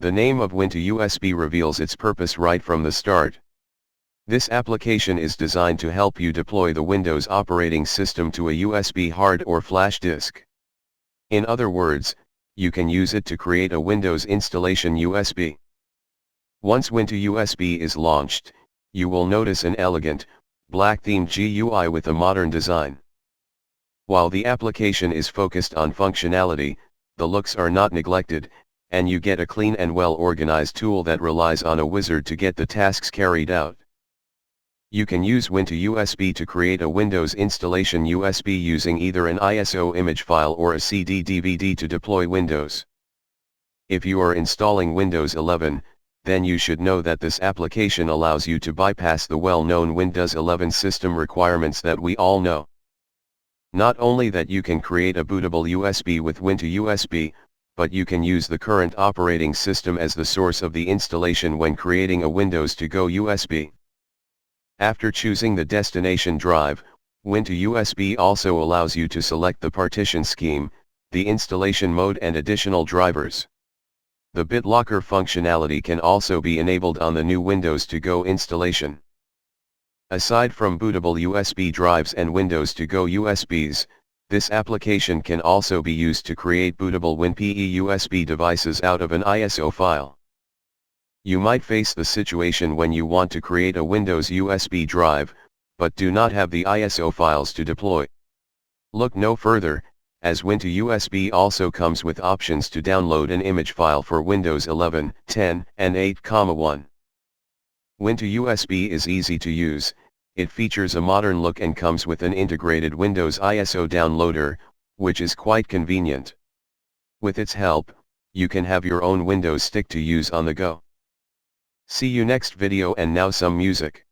The name of WinToUSB reveals its purpose right from the start. This application is designed to help you deploy the Windows operating system to a USB hard or flash disk. In other words, you can use it to create a Windows installation USB. Once WinToUSB is launched, you will notice an elegant, black-themed GUI with a modern design. While the application is focused on functionality, the looks are not neglected, and you get a clean and well-organized tool that relies on a wizard to get the tasks carried out. You can use WinToUSB to create a Windows installation USB using either an ISO image file or a CD/DVD to deploy Windows. If you are installing Windows 11, then you should know that this application allows you to bypass the well-known Windows 11 system requirements that we all know. Not only that you can create a bootable USB with WinToUSB, but you can use the current operating system as the source of the installation when creating a Windows to Go USB. After choosing the destination drive, WinToUSB also allows you to select the partition scheme, the installation mode and additional drivers. The BitLocker functionality can also be enabled on the new Windows to Go installation. Aside from bootable USB drives and Windows to Go USBs, this application can also be used to create bootable WinPE USB devices out of an ISO file. You might face the situation when you want to create a Windows USB drive, but do not have the ISO files to deploy. Look no further, as WinToUSB also comes with options to download an image file for Windows 11, 10, and 8,1. WinToUSB is easy to use. It features a modern look and comes with an integrated Windows ISO downloader, which is quite convenient. With its help, you can have your own Windows stick to use on the go. See you next video, and now some music.